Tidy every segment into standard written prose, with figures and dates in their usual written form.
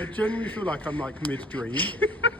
I genuinely feel like I'm like mid-dream.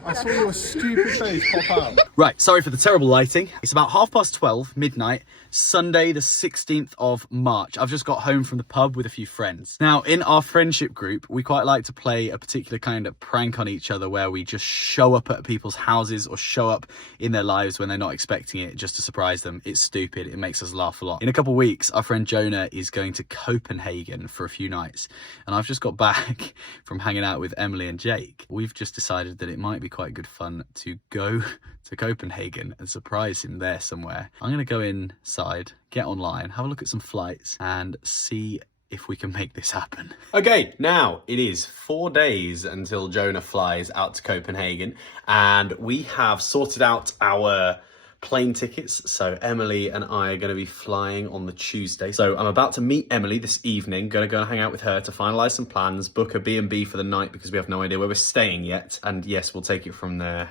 I saw your stupid face pop up. Right, sorry for the terrible lighting. It's about 12:30, midnight, Sunday the 16th of March. I've just got home from the pub with a few friends. Now, in our friendship group, we quite like to play a particular kind of prank on each other where we just show up at people's houses or show up in their lives when they're not expecting it, just to surprise them. It's stupid. It makes us laugh a lot. In a couple of weeks, our friend Jonah is going to Copenhagen for a few nights, and I've just got back from hanging out with Emily and Jake. We've just decided that it might be quite good fun to go to Copenhagen and surprise him there somewhere. I'm going to go inside, get online, have a look at some flights and see if we can make this happen. Okay, now it is 4 days until Jonah flies out to Copenhagen, and we have sorted out our plane tickets. So Emily and I are going to be flying on the Tuesday. So I'm about to meet Emily this evening, going to go and hang out with her to finalise some plans, book a B&B for the night because we have no idea where we're staying yet. And yes, we'll take it from there.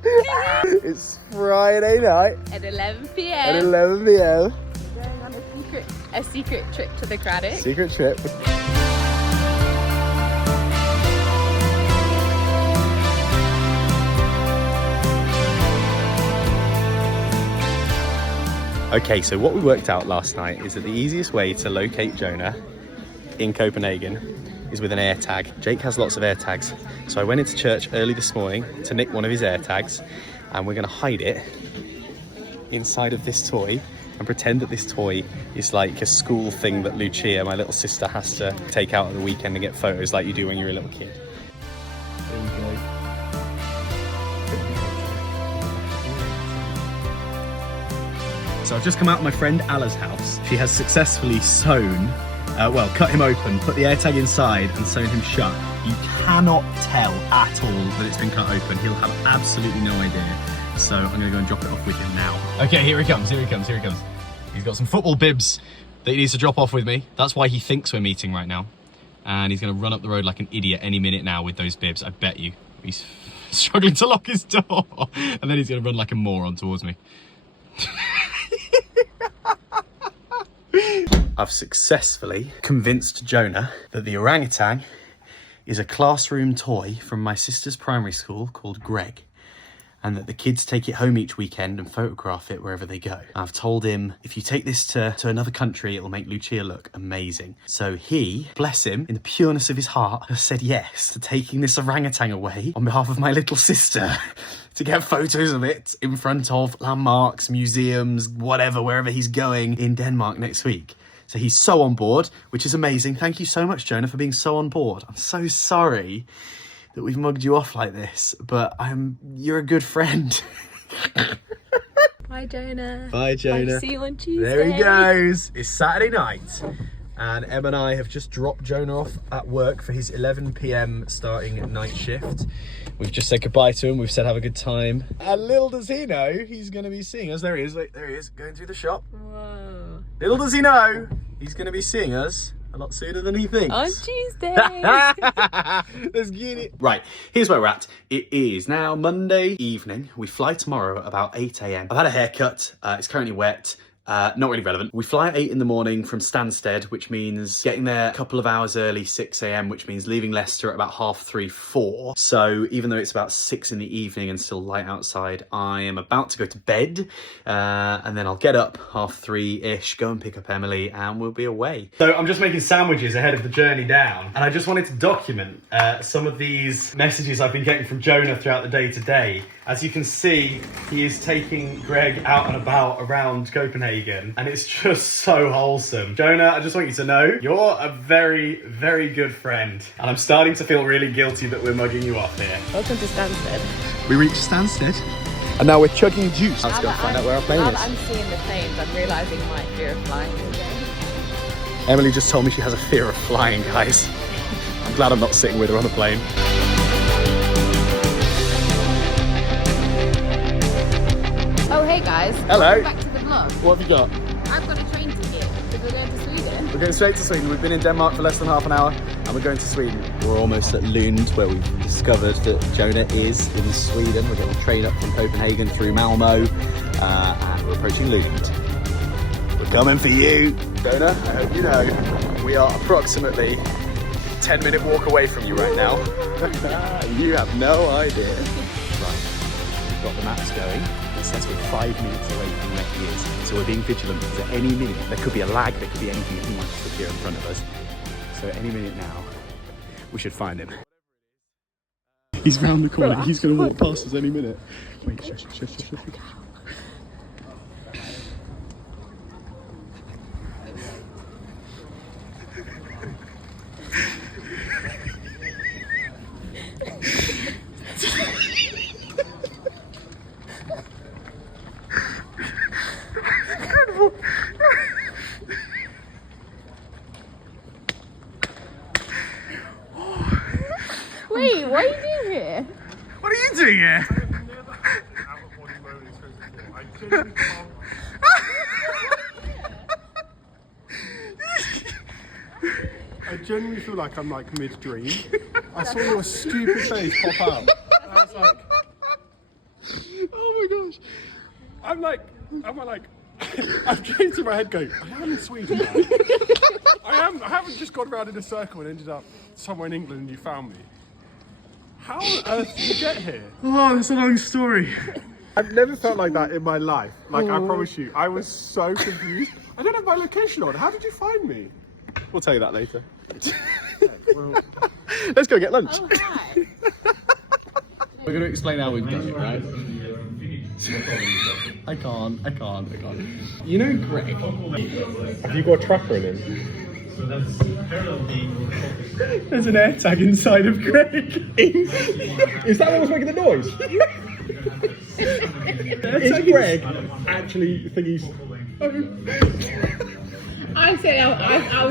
It's Friday night. At 11 p.m. At 11 p.m. We're going on a secret trip to the Craddock. Secret trip. Okay, so what we worked out last night is that the easiest way to locate Jonah in Copenhagen is with an air tag. Jake has lots of air tags, so I went into church early this morning to nick one of his air tags, and we're going to hide it inside of this toy and pretend that this toy is like a school thing that Lucia, my little sister, has to take out at the weekend and get photos like you do when you're a little kid. There we go. So I've just come out of my friend Alla's house. She has successfully cut him open, put the AirTag inside and sewn him shut. You cannot tell at all that it's been cut open. He'll have absolutely no idea. So I'm gonna go and drop it off with him now. Okay, here he comes. He's got some football bibs that he needs to drop off with me. That's why he thinks we're meeting right now. And he's gonna run up the road like an idiot any minute now with those bibs, I bet you. He's struggling to lock his door. And then he's gonna run like a moron towards me. I've successfully convinced Jonah that the orangutan is a classroom toy from my sister's primary school called Greg, and that the kids take it home each weekend and photograph it wherever they go. I've told him, if you take this to another country, it'll make Lucia look amazing. So he, bless him, in the pureness of his heart, has said yes to taking this orangutan away on behalf of my little sister to get photos of it in front of landmarks, museums, whatever, wherever he's going in Denmark next week. So he's so on board, which is amazing. Thank you so much, Jonah, for being so on board. I'm so sorry that we've mugged you off like this, but you're a good friend. Bye, Jonah. Bye, Jonah. I'll see you on Tuesday. There he goes. It's Saturday night, and Em and I have just dropped Jonah off at work for his 11 p.m. starting night shift. We've just said goodbye to him. We've said have a good time. And little does he know he's going to be seeing us. There he is. Wait, there he is, going through the shop. Whoa. Little does he know he's going to be seeing us a lot sooner than he thinks. On Tuesday. Let's get it. Right, here's where we're at. It is now Monday evening. We fly tomorrow about 8 a.m. I've had a haircut. It's currently wet. Not really relevant. We fly at 8 in the morning from Stansted, which means getting there a couple of hours early, 6 a.m, which means leaving Leicester at about 3:30, 4. So even though it's about 6 in the evening and still light outside, I am about to go to bed. And then I'll get up 3:30-ish, go and pick up Emily, and we'll be away. So I'm just making sandwiches ahead of the journey down. And I just wanted to document some of these messages I've been getting from Jonah throughout the day today. As you can see, he is taking Greg out and about around Copenhagen, and it's just so wholesome. Jonah, I just want you to know, you're a very, very good friend. And I'm starting to feel really guilty that we're mugging you off here. Welcome to Stansted. We reached Stansted, and now we're chugging juice. Let's go find out where our plane is. I'm seeing the planes, I'm realising my fear of flying again. Emily just told me she has a fear of flying, guys. I'm glad I'm not sitting with her on the plane. Oh, hey guys. Hello. Welcome back to the vlog. What have you got? I've got a train ticket because we're going to Sweden. We're going straight to Sweden. We've been in Denmark for less than half an hour and we're going to Sweden. We're almost at Lund, where we've discovered that Jonah is in Sweden. We're going to train up from Copenhagen through Malmo and we're approaching Lund. We're coming for you. Jonah, I hope you know, we are approximately 10-minute walk away from you right now. You have no idea. Right, we've got the maps going. It says we're 5 minutes away from where he is. So we're being vigilant because at any minute, there could be a lag, there could be anything, he might just appear in front of us. So at any minute now, we should find him. He's round the corner. He's going to walk past us any minute. Wait, shush. Wait, what are you doing here? What are you doing here? I genuinely feel like I'm like mid-dream. I saw your stupid face pop out. And I was like, oh my gosh. I'm like, I'm getting to my head going, I am in Sweden now. I haven't just gone around in a circle and ended up somewhere in England and you found me. How on earth did you get here? Oh, that's a long story. I've never felt like that in my life. Like, I promise you, I was so confused. I don't have my location on. How did you find me? We'll tell you that later. Let's go get lunch. Oh, hi. We're going to explain how we've done it, right? I can't. You know Greg? Have you got a tracker in him? There's an air tag inside of Greg. Is that what was making the noise? Is Greg actually think he's... I was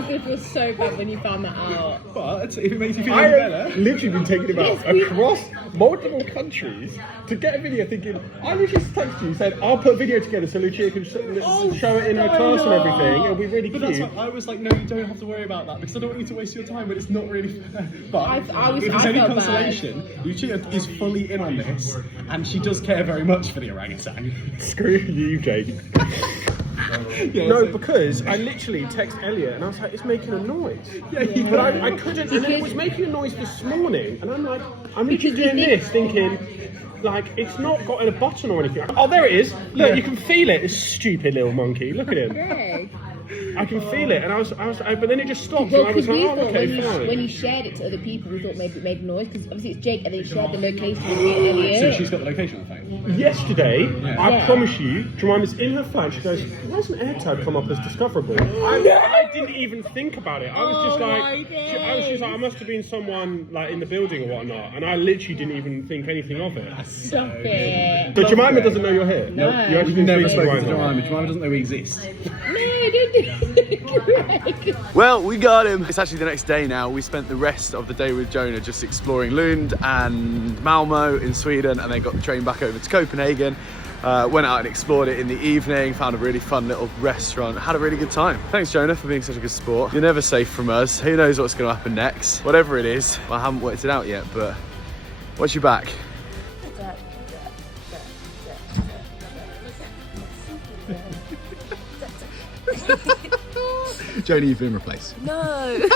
going to feel so bad when you found that out. But if it makes you feel any better. I've literally been taking him out across multiple countries to get a video thinking, I literally texted you, said, I'll put a video together so Lucia can show it in her class and everything. It'll be really cute. That's what I was like, no, you don't have to worry about that because I don't want you to waste your time, but it's not really fair. But if there's any consolation, Lucia is fully in on this and she does care very much for the orangutan. Screw you, Jake. Yeah, No, because I literally text Elliot and I was like, it's making a noise. But I couldn't, and then it was making a noise this morning, and I'm like, I'm literally doing this thinking, like, it's not got a button or anything. Oh, there it is. Look, you can feel it. This stupid little monkey. Look at him. Greg. I can feel it, and I was, but then it just stopped. Well, and I was because like, we oh, thought okay, fine. when you shared it to other people, we thought maybe it made noise because obviously it's Jake and then he shared the location with Elliot. So she's got the location on the phone. Yesterday, I Yeah. promise you, Jemima's in her flat. She goes, "Why does an AirTag come up as discoverable?" I didn't even think about it. I was just like, I must have been someone like in the building or whatnot, and I literally didn't even think anything of it. Stop it. But Jemima doesn't know you're here. No. You actually Never speak spoken to Jemima. Jemima. Jemima doesn't know we exist. No, I don't do Greg. Well, we got him. It's actually the next day now. We spent the rest of the day with Jonah just exploring Lund and Malmo in Sweden, and then got the train back over to Copenhagen. Went out and explored it in the evening, found a really fun little restaurant, had a really good time. Thanks, Jonah, for being such a good sport. You're never safe from us. Who knows what's going to happen next? Whatever it is, I haven't worked it out yet, but watch your back. Jonah, you've been replaced. No.